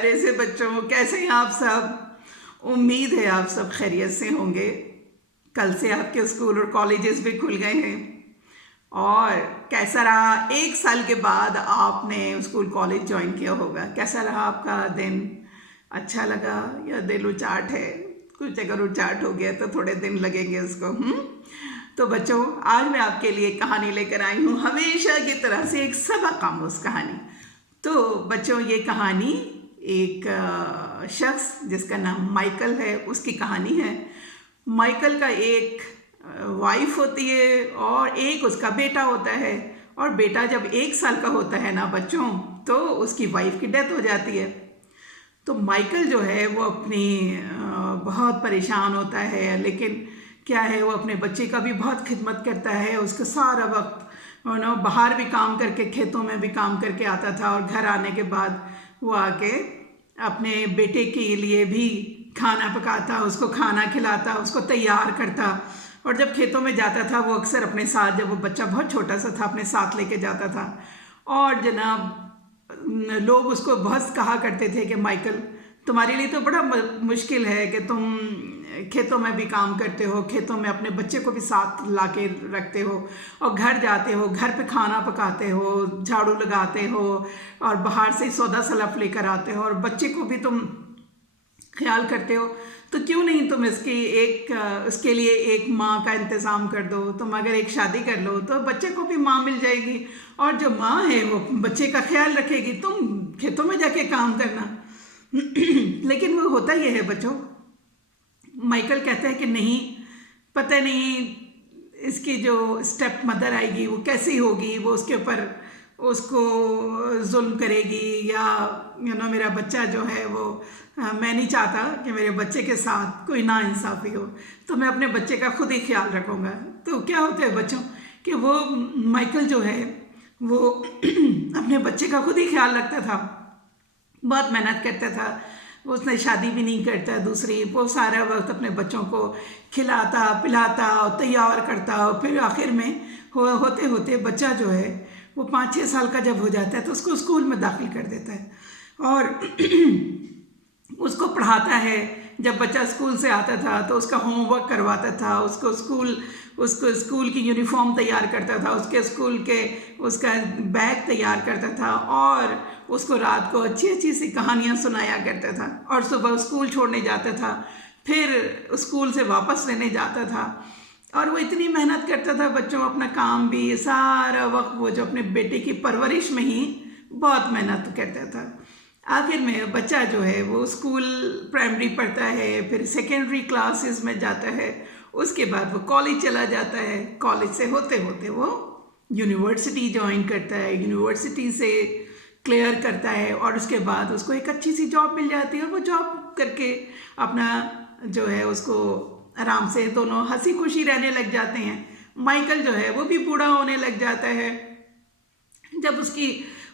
प्यारे से बच्चों, कैसे हैं आप सब। उम्मीद है आप सब खैरियत से होंगे। कल से आपके स्कूल और कॉलेजेस भी खुल गए हैं। और कैसा रहा, 1 साल के बाद आपने स्कूल कॉलेज ज्वाइन किया होगा, कैसा रहा आपका दिन? अच्छा लगा या दिल उचाट है? कुछ अगर उचाट हो गया तो थोड़े दिन लगेंगे उसको। तो बच्चों, आज मैं आपके लिए कहानी लेकर आई हूँ, हमेशा की तरह से एक सबक आमोज कहानी। तो बच्चों, ये कहानी एक शख्स जिसका नाम माइकल है, उसकी कहानी है। माइकल का एक वाइफ होती है और एक उसका बेटा होता है। और बेटा जब 1 साल का होता है ना बच्चों, तो उसकी वाइफ की डेथ हो जाती है। तो माइकल जो है वो अपनी बहुत परेशान होता है, लेकिन क्या है, वो अपने बच्चे का भी बहुत खिदमत करता है। उसका सारा वक्त बाहर भी काम करके, खेतों में भी काम करके आता था, और घर आने के बाद वो आके अपने बेटे के लिए भी खाना पकाता, उसको खाना खिलाता, उसको तैयार करता। और जब खेतों में जाता था वो अक्सर अपने साथ, जब वो बच्चा बहुत छोटा सा था, अपने साथ लेके जाता था। और जनाब, लोग उसको बहुत कहा करते थे कि माइकल, तुम्हारे लिए तो बड़ा मुश्किल है कि तुम खेतों में भी काम करते हो, खेतों में अपने बच्चे को भी साथ लाके रखते हो, और घर जाते हो, घर पे खाना पकाते हो, झाड़ू लगाते हो, और बाहर से सौदा सलफ लेकर आते हो, और बच्चे को भी तुम ख्याल करते हो। तो क्यों नहीं तुम उसके लिए एक माँ का इंतज़ाम कर दो। तुम अगर एक शादी कर लो तो बच्चे को भी माँ मिल जाएगी, और जो माँ है वो बच्चे का ख्याल रखेगी, तुम खेतों में जाके काम करना। लेकिन वो होता ये है बच्चों, माइकल कहता है कि नहीं, पता नहीं इसकी जो स्टेप मदर आएगी वो कैसी होगी, वो उसके ऊपर उसको जुल्म करेगी, या मेरा बच्चा जो है वो मैं नहीं चाहता कि मेरे बच्चे के साथ कोई नाइंसाफ़ी हो, तो मैं अपने बच्चे का खुद ही ख्याल रखूँगा। तो क्या होता है बच्चों कि वो माइकल जो है वो अपने बच्चे का खुद ही ख्याल रखता था, बहुत मेहनत करता था। उसने शादी भी नहीं करता दूसरी, वो सारा वक्त अपने बच्चों को खिलाता पिलाता और तैयार करता, और फिर आखिर में होते होते बच्चा जो है वो 5-6 साल का जब हो जाता है तो उसको स्कूल में दाखिल कर देता है, और उसको पढ़ाता है। जब बच्चा स्कूल से आता था तो उसका होमवर्क करवाता था, उसको स्कूल की यूनिफॉर्म तैयार करता था, उसका बैग तैयार करता था, और उसको रात को अच्छी अच्छी सी कहानियाँ सुनाया करता था, और सुबह स्कूल छोड़ने जाता था, फिर स्कूल से वापस लेने जाता था। और वो इतनी मेहनत करता था बच्चों, अपना काम भी, सारा वक्त वो जो अपने बेटे की परवरिश में ही बहुत मेहनत करता था। आखिर में बच्चा जो है वो स्कूल प्राइमरी पढ़ता है, फिर सेकेंडरी क्लासेस में जाता है, उसके बाद वो कॉलेज चला जाता है, कॉलेज से होते होते वो यूनिवर्सिटी ज्वाइन करता है, यूनिवर्सिटी से क्लियर करता है, और उसके बाद उसको एक अच्छी सी जॉब मिल जाती है, और वो जॉब करके अपना जो है उसको आराम से दोनों हंसी खुशी रहने लग जाते हैं। माइकल जो है वो भी बूढ़ा होने लग जाता है। जब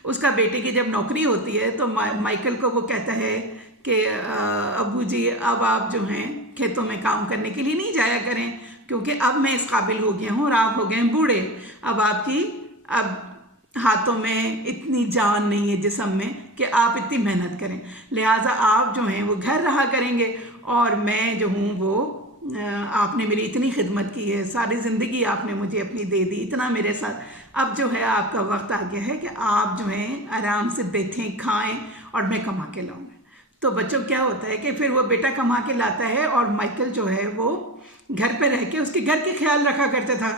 उसका बेटे की जब नौकरी होती है तो माइकल को वो कहता है कि अब्बू जी, अब आप जो हैं खेतों में काम करने के लिए नहीं जाया करें, क्योंकि अब मैं इस काबिल हो गया हूँ और आप हो गए हैं बूढ़े। अब हाथों में इतनी जान नहीं है जिस्म में कि आप इतनी मेहनत करें, लिहाजा आप जो हैं वो घर रहा करेंगे, और मैं जो हूँ वो आपने मेरी इतनी खिदमत की है, सारी ज़िंदगी आपने मुझे अपनी दे दी, इतना मेरे साथ, अब जो है आपका वक्त आ गया है कि आप जो हैं आराम से बैठें, खाएं, और मैं कमा के लाऊंगा। तो बच्चों, क्या होता है कि फिर वो बेटा कमा के लाता है, और माइकल जो है वो घर पे रह के उसके घर के ख्याल रखा करता था,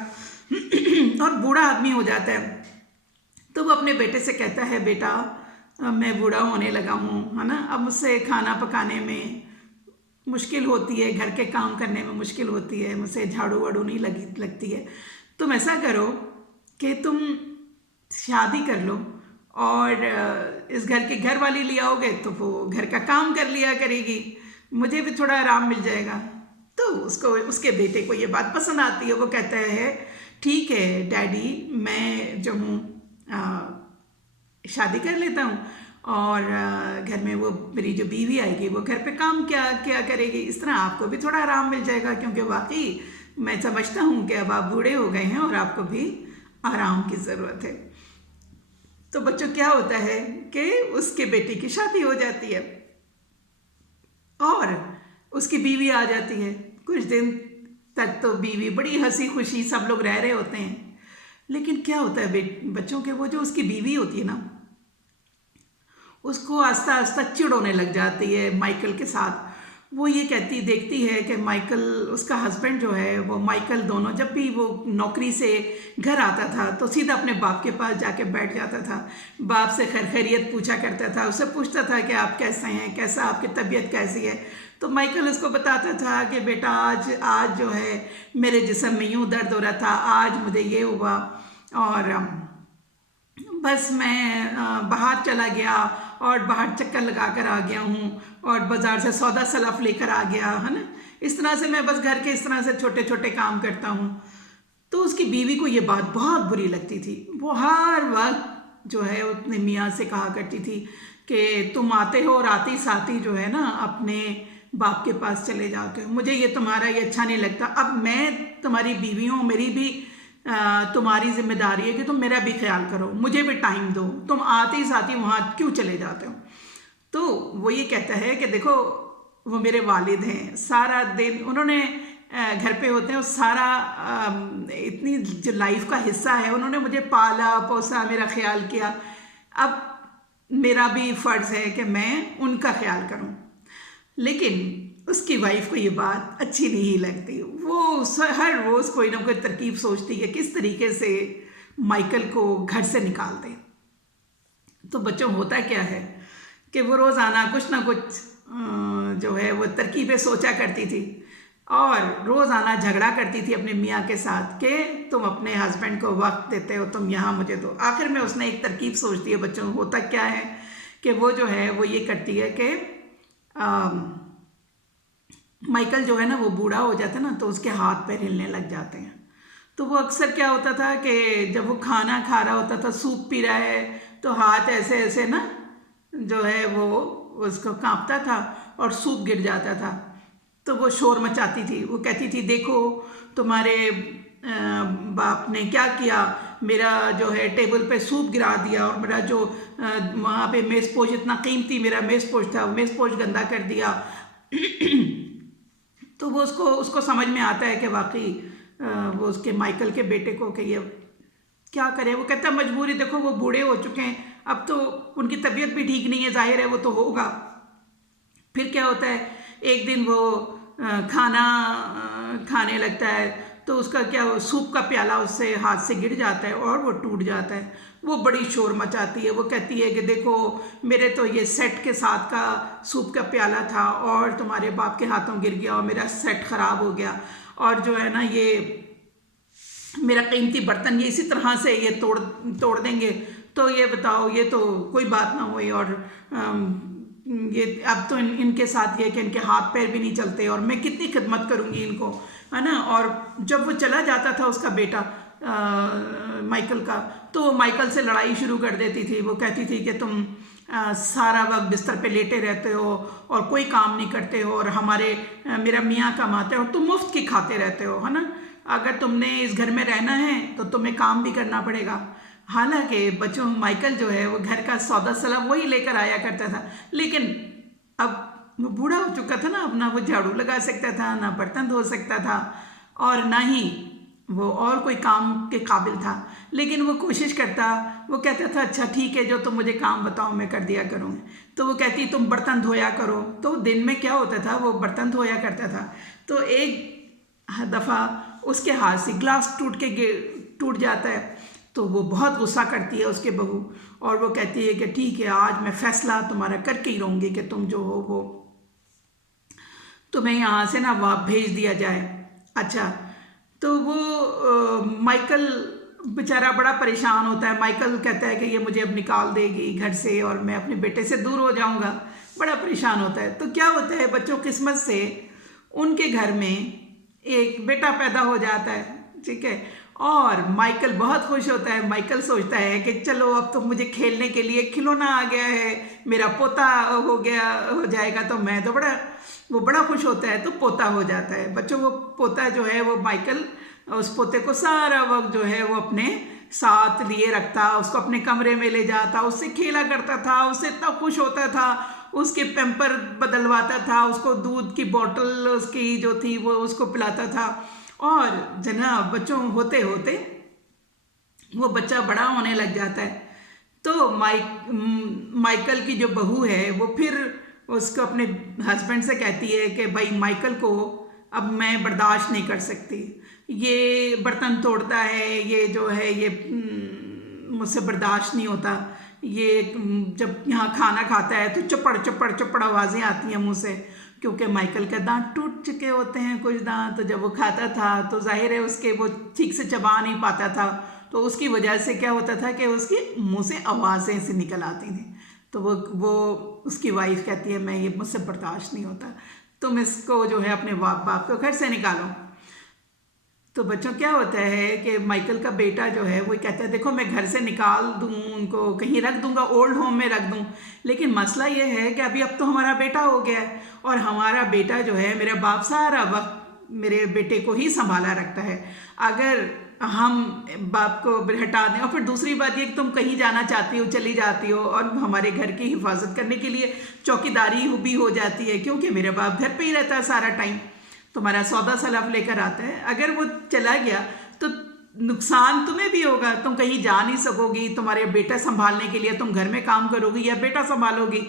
और बूढ़ा आदमी हो जाता है। तो वो अपने बेटे से कहता है, बेटा मैं बूढ़ा होने लगा हूँ, है ना, अब मुझसे खाना पकाने में मुश्किल होती है, घर के काम करने में मुश्किल होती है, मुझसे झाड़ू वाड़ू नहीं लगती है। तुम ऐसा करो कि तुम शादी कर लो, और इस घर की घर वाली ले आओगे तो वो घर का काम कर लिया करेगी, मुझे भी थोड़ा आराम मिल जाएगा। तो उसके बेटे को ये बात पसंद आती है। वो कहता है, ठीक है डैडी, मैं जो हूँ शादी कर लेता हूँ, और घर में वो मेरी जो बीवी आएगी वो घर पे काम क्या करेगी, इस तरह आपको भी थोड़ा आराम मिल जाएगा, क्योंकि वाकई मैं समझता हूँ कि अब आप बूढ़े हो गए हैं और आपको भी आराम की ज़रूरत है। तो बच्चों, क्या होता है कि उसके बेटे की शादी हो जाती है। और उसकी बीवी आ जाती है। कुछ दिन तक तो बीवी बड़ी हंसी खुशी सब लोग रह रहे होते हैं, लेकिन क्या होता है बच्चों के, वो जो उसकी बीवी होती है ना, उसको आस्ता आस्ता चिढ़ होने लग जाती है माइकल के साथ। वो ये कहती देखती है कि माइकल, उसका हस्बैंड जो है वो माइकल, दोनों जब भी वो नौकरी से घर आता था तो सीधा अपने बाप के पास जाके बैठ जाता था। बाप से खैरियत पूछा करता था, उससे पूछता था कि आप कैसे हैं, कैसा आपकी तबीयत कैसी है। तो माइकल उसको बताता था कि बेटा आज आज जो है मेरे जिस्म में यूँ दर्द हो रहा था, आज मुझे ये हुआ, और बस मैं बाहर चला गया और बाहर चक्कर लगा कर आ गया हूँ, और बाज़ार से सौदा सलाफ लेकर आ गया, है ना। इस तरह से मैं बस घर के इस तरह से छोटे छोटे काम करता हूँ। तो उसकी बीवी को ये बात बहुत बुरी लगती थी। वो हर वक्त जो है अपने मियाँ से कहा करती थी कि तुम आते हो और आते ही साथ ही जो है ना अपने बाप के पास चले जाते हो, मुझे ये तुम्हारा ये अच्छा नहीं लगता। अब मैं तुम्हारी बीवी हूँ, मेरी भी तुम्हारी जिम्मेदारी है कि तुम मेरा भी ख्याल करो, मुझे भी टाइम दो, तुम आते ही साथ ही वहाँ क्यों चले जाते हो। तो वो ये कहता है कि देखो वो मेरे वालिद हैं, सारा दिन उन्होंने घर पे होते हैं और सारा इतनी जो लाइफ का हिस्सा है उन्होंने मुझे पाला पोसा, मेरा ख्याल किया। अब मेरा भी फ़र्ज़ है कि मैं उनका ख्याल करूं। लेकिन उसकी वाइफ को ये बात अच्छी नहीं लगती। वो हर रोज़ कोई ना कोई तरकीब सोचती है किस तरीके से माइकल को घर से निकाल दें। तो बच्चों होता क्या है कि वो रोज़ाना कुछ ना कुछ जो है वो तरकीबें सोचा करती थी और रोज़ाना झगड़ा करती थी अपने मियाँ के साथ कि तुम अपने हस्बैंड को वक्त देते हो, तुम यहाँ मुझे दो। आखिर में उसने एक तरकीब सोचती है। बच्चों होता क्या है कि वो जो है वो ये करती है कि माइकल जो है ना वो बूढ़ा हो जाता है ना, तो उसके हाथ पैर हिलने लग जाते हैं। तो वो अक्सर क्या होता था कि जब वो खाना खा रहा होता था, सूप पी रहा है, तो हाथ ऐसे ऐसे ना जो है वो उसको कांपता था और सूप गिर जाता था। तो वो शोर मचाती थी, वो कहती थी देखो तुम्हारे बाप ने क्या किया, मेरा जो है टेबल पे सूप गिरा दिया, और मेरा जो वहाँ पे मेज़पोश इतना कीमती मेरा मेज़पोश था, मेज़पोश गंदा कर दिया। तो वो उसको समझ में आता है कि वाकई वो उसके माइकल के बेटे को कि ये क्या करे। वो कहता है मजबूरी, देखो वो बूढ़े हो चुके हैं, अब तो उनकी तबीयत भी ठीक नहीं है, जाहिर है वो तो होगा। फिर क्या होता है, एक दिन वो खाना खाने लगता है तो उसका क्या, सूप का प्याला उससे हाथ से गिर जाता है और वो टूट जाता है। वो बड़ी शोर मचाती है, वो कहती है कि देखो मेरे तो ये सेट के साथ का सूप का प्याला था और तुम्हारे बाप के हाथों गिर गया और मेरा सेट ख़राब हो गया, और जो है ना ये मेरा कीमती बर्तन ये इसी तरह से ये तोड़ देंगे, तो ये बताओ ये तो कोई बात ना हुई। और ये अब तो इनके साथ ये कि इनके हाथ पैर भी नहीं चलते और मैं कितनी खिदमत करूँगी इनको, है ना। और जब वो चला जाता था उसका बेटा माइकल का, तो माइकल से लड़ाई शुरू कर देती थी। वो कहती थी कि तुम सारा वक्त बिस्तर पे लेटे रहते हो और कोई काम नहीं करते हो, और मेरा मियाँ कमाते हो और तुम मुफ्त की खाते रहते हो, है ना। अगर तुमने इस घर में रहना है तो तुम्हें काम भी करना पड़ेगा। हालांकि बच्चों माइकल जो है वो घर का सौदा सलाह वही लेकर आया करता था, लेकिन अब वो बूढ़ा हो चुका था ना, अब ना वो झाड़ू लगा सकता था, ना बर्तन धो सकता था, और ना ही वो और कोई काम के काबिल था। लेकिन वो कोशिश करता, वो कहता था अच्छा ठीक है जो तुम मुझे काम बताओ मैं कर दिया करूँगी। तो वो कहती तुम बर्तन धोया करो। तो दिन में क्या होता था, वो बर्तन धोया करता था, तो एक दफ़ा उसके हाथ से ग्लास टूट जाता है। तो वो बहुत गुस्सा करती है उसके बहू, और वो कहती है कि ठीक है आज मैं फ़ैसला तुम्हारा करके ही रहूँगी कि तुम जो हो वो तुम्हें यहाँ से ना भेज दिया जाए। अच्छा, तो वो माइकल बेचारा बड़ा परेशान होता है। माइकल कहता है कि ये मुझे अब निकाल देगी घर से और मैं अपने बेटे से दूर हो जाऊँगा, बड़ा परेशान होता है। तो क्या होता है बच्चों, किस्मत से उनके घर में एक बेटा पैदा हो जाता है, ठीक है। और माइकल बहुत खुश होता है। माइकल सोचता है कि चलो अब तो मुझे खेलने के लिए खिलौना आ गया है, मेरा पोता हो जाएगा, तो मैं तो बड़ा खुश होता है, तो पोता हो जाता है। बच्चों वो पोता जो है वो माइकल उस पोते को सारा वक्त जो है वो अपने साथ लिए रखता, उसको अपने कमरे में ले जाता, उससे खेला करता था, उससे इतना खुश होता था। उसके पैम्पर बदलवाता था, उसको दूध की बोतल उसकी जो थी वो उसको पिलाता था। और जनाब बच्चों होते होते वो बच्चा बड़ा होने लग जाता है। तो माइकल की जो बहू है वो फिर उसको अपने हस्बैंड से कहती है कि भाई माइकल को अब मैं बर्दाश्त नहीं कर सकती, ये बर्तन तोड़ता है, ये जो है ये मुझसे बर्दाश्त नहीं होता, ये जब यहाँ खाना खाता है तो चपड़ चपड़ चपड़ आवाज़ें आती हैं मुँह से, क्योंकि माइकल के दांत टूट चुके होते हैं कुछ दांत। तो जब वो खाता था तो जाहिर है उसके वो ठीक से चबा नहीं पाता था, तो उसकी वजह से क्या होता था कि उसकी मुंह से आवाज़ें से निकल आती थी। तो वो उसकी वाइफ कहती है मैं ये मुझसे बर्दाश्त नहीं होता, तुम इसको जो है अपने बाप को घर से निकालो। तो बच्चों क्या होता है कि माइकल का बेटा जो है वो कहता है देखो मैं घर से निकाल दूँ, उनको कहीं रख दूँगा, ओल्ड होम में रख दूँ, लेकिन मसला ये है कि अभी अब तो हमारा बेटा हो गया है और हमारा बेटा जो है, मेरा बाप सारा वक्त मेरे बेटे को ही संभाला रखता है। अगर हम बाप को हटा दें, और फिर दूसरी बात ये कि तुम कहीं जाना चाहती हो चली जाती हो और हमारे घर की हिफाजत करने के लिए चौकीदारी भी हो जाती है, क्योंकि मेरा बाप घर पे ही रहता है सारा टाइम, तुम्हारा सौदा सलाफ लेकर आता है। अगर वो चला गया तो नुकसान तुम्हें भी होगा, तुम कहीं जा नहीं सकोगी, तुम्हारे बेटा संभालने के लिए तुम घर में काम करोगी या बेटा संभालोगी।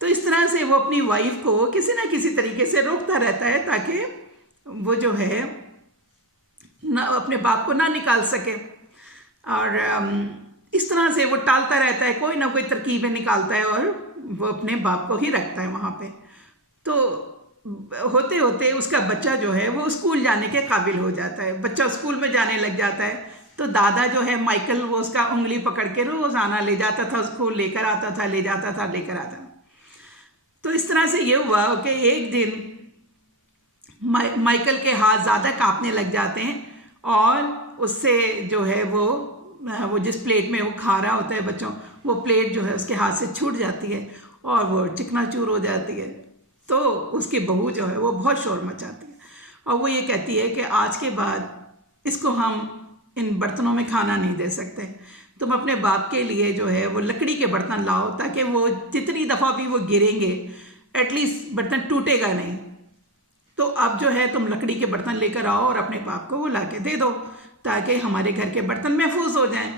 तो इस तरह से वो अपनी वाइफ को किसी ना किसी तरीके से रोकता रहता है ताकि वो जो है ना अपने बाप को ना निकाल सके, और इस तरह से वो टालता रहता है, कोई ना कोई तरकीबें निकालता है और वो अपने बाप को ही रखता है वहाँ पे। तो होते होते उसका बच्चा जो है वो स्कूल जाने के काबिल हो जाता है, बच्चा स्कूल में जाने लग जाता है। तो दादा जो है माइकल वो उसका उंगली पकड़ के रोज़ाना ले जाता था स्कूल, लेकर आता था, ले जाता था, लेकर आता था। तो इस तरह से ये हुआ कि एक दिन माइकल के हाथ ज़्यादा कांपने लग जाते हैं और उससे जो है वो जिस प्लेट में वो खा रहा होता है बच्चों, वो प्लेट जो है उसके हाथ से छूट जाती है और वो चिकनाचूर हो जाती है। तो उसकी बहू जो है वो बहुत शोर मचाती है और वो ये कहती है कि आज के बाद इसको हम इन बर्तनों में खाना नहीं दे सकते, तुम अपने बाप के लिए जो है वो लकड़ी के बर्तन लाओ ताकि वो जितनी दफ़ा भी वो गिरेंगे एटलीस्ट बर्तन टूटेगा नहीं। तो अब जो है तुम लकड़ी के बर्तन लेकर आओ और अपने बाप को वो ला के दे दो ताकि हमारे घर के बर्तन महफूज हो जाएं।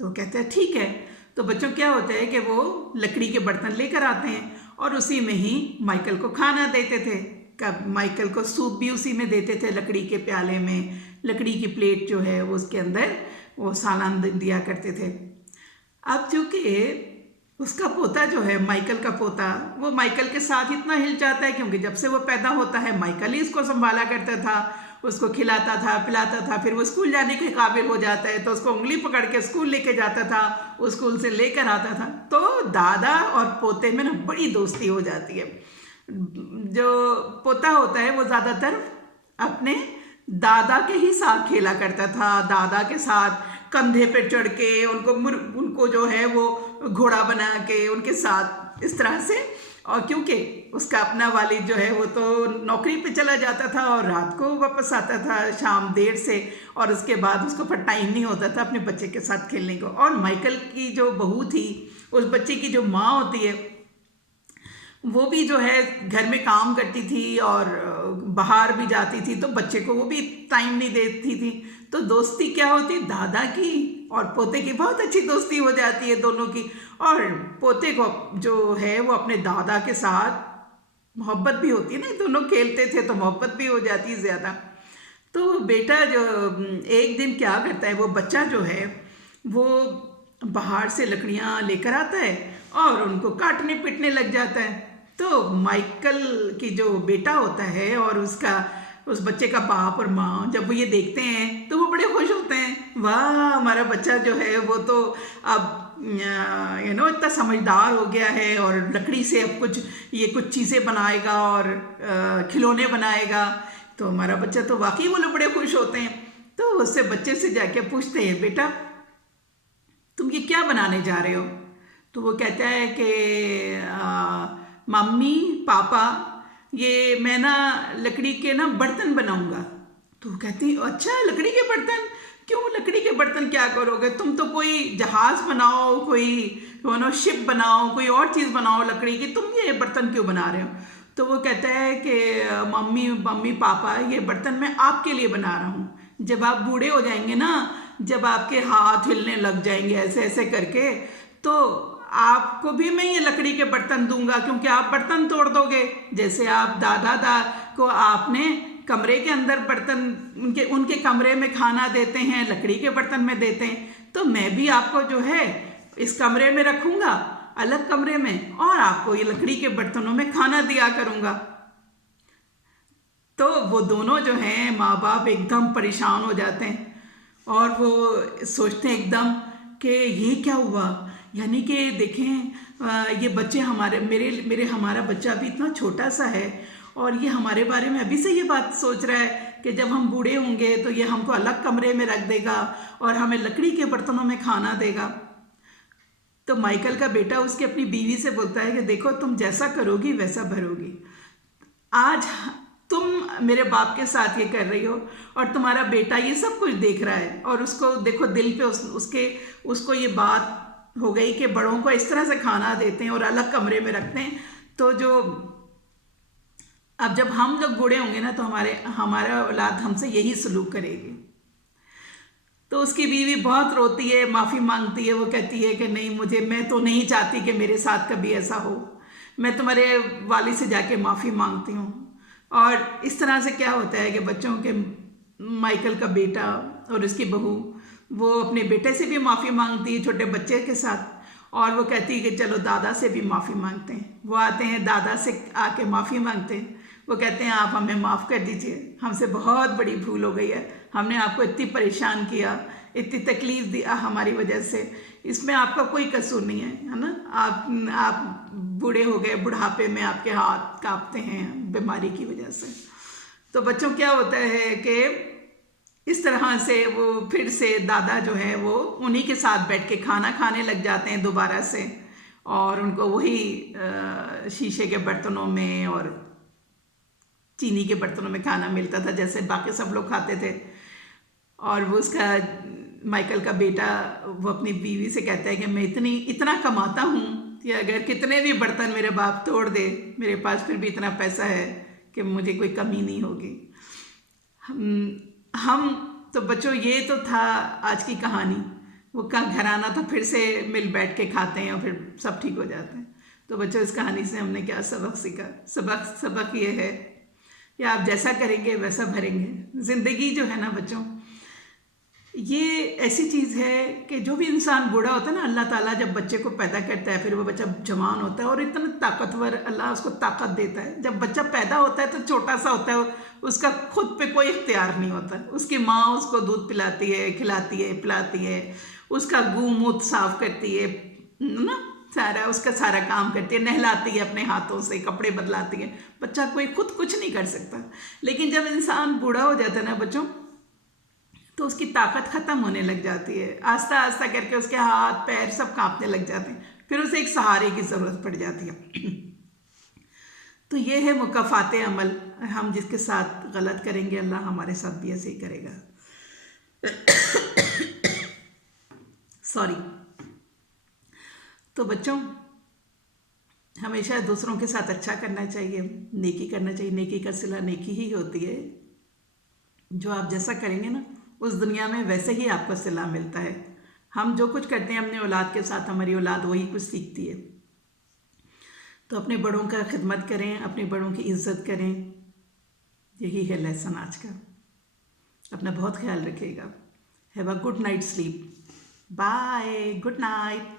तो कहते हैं ठीक है। तो बच्चों क्या होता है कि वो लकड़ी के बर्तन लेकर आते हैं और उसी में ही माइकल को खाना देते थे। कब माइकल को सूप भी उसी में देते थे, लकड़ी के प्याले में, लकड़ी की प्लेट जो है वो उसके अंदर वो सालन दिया करते थे। अब चूँकि उसका पोता जो है माइकल का पोता, वो माइकल के साथ इतना हिल जाता है क्योंकि जब से वो पैदा होता है माइकल ही उसको संभाला करता था, उसको खिलाता था, पिलाता था। फिर वो स्कूल जाने के काबिल हो जाता है तो उसको उंगली पकड़ के स्कूल लेके जाता था, वो स्कूल से लेकर आता था। तो दादा और पोते में ना बड़ी दोस्ती हो जाती है। जो पोता होता है वो ज़्यादातर अपने दादा के ही साथ खेला करता था, दादा के साथ कंधे पे चढ़ के उनको जो है वो घोड़ा बना के उनके साथ इस तरह से। और क्योंकि उसका अपना वालिद जो है वो तो नौकरी पे चला जाता था और रात को वापस आता था शाम देर से, और उसके बाद उसको फिर टाइम नहीं होता था अपने बच्चे के साथ खेलने को। और माइकल की जो बहू थी, उस बच्चे की जो माँ होती है, वो भी जो है घर में काम करती थी और बाहर भी जाती थी, तो बच्चे को वो भी टाइम नहीं देती थी। तो दोस्ती क्या होती, दादा की और पोते की बहुत अच्छी दोस्ती हो जाती है दोनों की। और पोते को जो है वो अपने दादा के साथ मोहब्बत भी होती है ना, दोनों खेलते थे तो मोहब्बत भी हो जाती है ज़्यादा। तो बेटा जो एक दिन क्या करता है, वो बच्चा जो है वो बाहर से लकड़ियाँ लेकर आता है और उनको काटने पीटने लग जाता है। तो माइकल की जो बेटा होता है और उस बच्चे का बाप और माँ जब वो ये देखते हैं तो वो बड़े खुश होते हैं, वाह हमारा बच्चा जो है वो तो अब इतना समझदार हो गया है और लकड़ी से अब कुछ चीज़ें बनाएगा और खिलौने बनाएगा। तो हमारा बच्चा तो वाकई वो लोग बड़े खुश होते हैं। तो उससे बच्चे से जाके पूछते हैं, बेटा तुम ये क्या बनाने जा रहे हो? तो वो कहता है कि मम्मी पापा ये मैं ना लकड़ी के ना बर्तन बनाऊंगा। तो वो कहती अच्छा लकड़ी के बर्तन, क्यों लकड़ी के बर्तन क्या करोगे, तुम तो कोई जहाज बनाओ, कोई शिप बनाओ, कोई और चीज़ बनाओ लकड़ी की, तुम ये बर्तन क्यों बना रहे हो। तो वो कहता है कि मम्मी मम्मी पापा ये बर्तन मैं आपके लिए बना रहा हूँ, जब आप बूढ़े हो जाएंगे ना, जब आपके हाथ हिलने लग जाएंगे ऐसे ऐसे करके, तो आपको भी मैं ये लकड़ी के बर्तन दूंगा, क्योंकि आप बर्तन तोड़ दोगे। जैसे आप दादा को आपने कमरे के अंदर बर्तन उनके कमरे में खाना देते हैं, लकड़ी के बर्तन में देते हैं, तो मैं भी आपको जो है इस कमरे में रखूंगा, अलग कमरे में, और आपको ये लकड़ी के बर्तनों में खाना दिया करूंगा। तो वो दोनों जो हैं माँ बाप एकदम परेशान हो जाते हैं और वो सोचते हैं एकदम कि ये क्या हुआ, यानी कि देखें ये बच्चे हमारा बच्चा अभी इतना छोटा सा है और ये हमारे बारे में अभी से ये बात सोच रहा है कि जब हम बूढ़े होंगे तो ये हमको अलग कमरे में रख देगा और हमें लकड़ी के बर्तनों में खाना देगा। तो माइकल का बेटा उसकी अपनी बीवी से बोलता है कि देखो तुम जैसा करोगी वैसा भरोगी, आज तुम मेरे बाप के साथ ये कर रही हो और तुम्हारा बेटा ये सब कुछ देख रहा है, और उसको देखो दिल पे उसको ये बात हो गई कि बड़ों को इस तरह से खाना देते हैं और अलग कमरे में रखते हैं, तो जो अब जब हम लोग बूढ़े होंगे ना तो हमारा औलाद हमसे यही सलूक करेगी। तो उसकी बीवी बहुत रोती है, माफ़ी मांगती है, वो कहती है कि नहीं, मैं तो नहीं चाहती कि मेरे साथ कभी ऐसा हो, मैं तुम्हारे वालिद से जाके माफ़ी मांगती हूँ। और इस तरह से क्या होता है कि बच्चों के माइकल का बेटा और उसकी बहू वो अपने बेटे से भी माफ़ी मांगती है छोटे बच्चे के साथ, और वो कहती है कि चलो दादा से भी माफ़ी मांगते हैं। वो आते हैं दादा से आके माफ़ी मांगते हैं, वो कहते हैं आप हमें माफ़ कर दीजिए, हमसे बहुत बड़ी भूल हो गई है, हमने आपको इतनी परेशान किया, इतनी तकलीफ़ दिया हमारी वजह से, इसमें आपका कोई कसूर नहीं है ना। आप बूढ़े हो गए, बुढ़ापे में आपके हाथ कांपते हैं बीमारी की वजह से। तो बच्चों क्या होता है कि इस तरह से वो फिर से दादा जो है वो उन्हीं के साथ बैठ के खाना खाने लग जाते हैं दोबारा से, और उनको वही शीशे के बर्तनों में और चीनी के बर्तनों में खाना मिलता था जैसे बाकी सब लोग खाते थे। और वो उसका माइकल का बेटा वो अपनी बीवी से कहता है कि मैं इतना कमाता हूँ कि अगर कितने भी बर्तन मेरे बाप तोड़ दे, मेरे पास फिर भी इतना पैसा है कि मुझे कोई कमी नहीं होगी। हम तो बच्चों ये तो था आज की कहानी, वो का घराना तो फिर से मिल बैठ के खाते हैं और फिर सब ठीक हो जाते हैं। तो बच्चों इस कहानी से हमने क्या सबक सीखा? सबक ये है कि आप जैसा करेंगे वैसा भरेंगे। ज़िंदगी जो है ना बच्चों, ये ऐसी चीज़ है कि जो भी इंसान बूढ़ा होता है ना, अल्लाह ताला जब बच्चे को पैदा करता है फिर वो बच्चा जवान होता है और इतना ताकतवर अल्लाह उसको ताकत देता है। जब बच्चा पैदा होता है तो छोटा सा होता है, उसका खुद पे कोई इख्तियार नहीं होता। उसकी माँ उसको दूध पिलाती है, खिलाती है, पिलाती है, उसका गूमूत साफ करती है ना, उसका सारा काम करती है, नहलाती है अपने हाथों से, कपड़े बदलाती है। बच्चा कोई खुद कुछ नहीं कर सकता। लेकिन जब इंसान बूढ़ा हो जाता है ना बच्चों, तो उसकी ताकत ख़त्म होने लग जाती है, आस्ता आस्ता करके उसके हाथ पैर सब कांपने लग जाते हैं, फिर उसे एक सहारे की ज़रूरत पड़ जाती है। तो ये है मुकाफ़ात अमल, हम जिसके साथ गलत करेंगे अल्लाह हमारे साथ भी ऐसे ही करेगा। सॉरी। तो बच्चों हमेशा दूसरों के साथ अच्छा करना चाहिए, नेकी करना चाहिए। नेकी का सिला नेकी ही होती है। जो आप जैसा करेंगे ना उस दुनिया में वैसे ही आपको सिला मिलता है। हम जो कुछ करते हैं अपने औलाद के साथ, हमारी औलाद वही कुछ सीखती है। तो अपने बड़ों का खिदमत करें, अपने बड़ों की इज्जत करें, यही है लेसन आज का। अपना बहुत ख्याल रखिएगा। Have a good night sleep. Bye, good night.